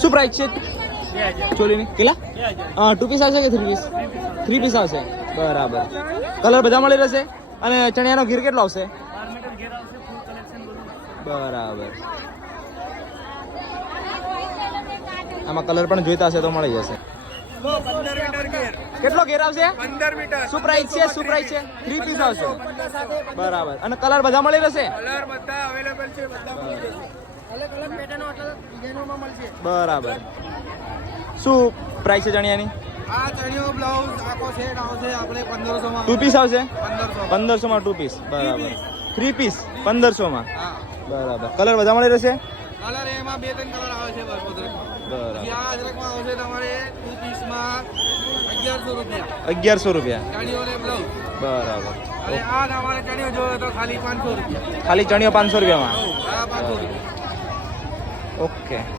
શું પ્રાઇસ છે ચોલીની? કેટલા? 2 પીસ આવશે કે 3 પીસ? 3 પીસ આવશે. બરાબર. કલર બધા મળી રહેશે. અને ચણિયાનો ઘેર કેટલો આવશે? બરાબર. આમાં કલર પણ જોઈતા હશે તો મળી જશે. કેટલો ઘેર આવશે? 15 મીટર. શું પ્રાઇસ છે? શું પ્રાઇસ છે? 3 પીસ આવશે. બરાબર. અને કલર બધા મળી રહેશે? કલર બધા અવેલેબલ છે, બધા મળી જશે. અલગ અલગ પેટર્નો અલગ ડિઝાઇનોમાં મળશે. બરાબર. શું પ્રાઇસ છે ચણિયાની? આ ચણિયો બ્લાઉઝ આખો સેટ આવશે આપણે 1500 માં. 2 પીસ આવશે? 1500 માં 2 પીસ. બરાબર. 3 પીસ 1500 માં. હા. બરાબર. કલર બધા મળી રહેશે? કલર એમાં 2-3 કલર આવે છે બસ અદરકમાં. બરાબર. આ અદરકમાં આવશે તમારે 2 પીસમાં 1100 રૂપિયા. 1100 રૂપિયા. ચણિયો ને બ્લાઉઝ. બરાબર. અને આ તમારે ચણિયો જોયો તો ખાલી 500 રૂપિયા. ખાલી ચણિયો 500 રૂપિયામાં. હા, 500 રૂપિયા. ઓકે.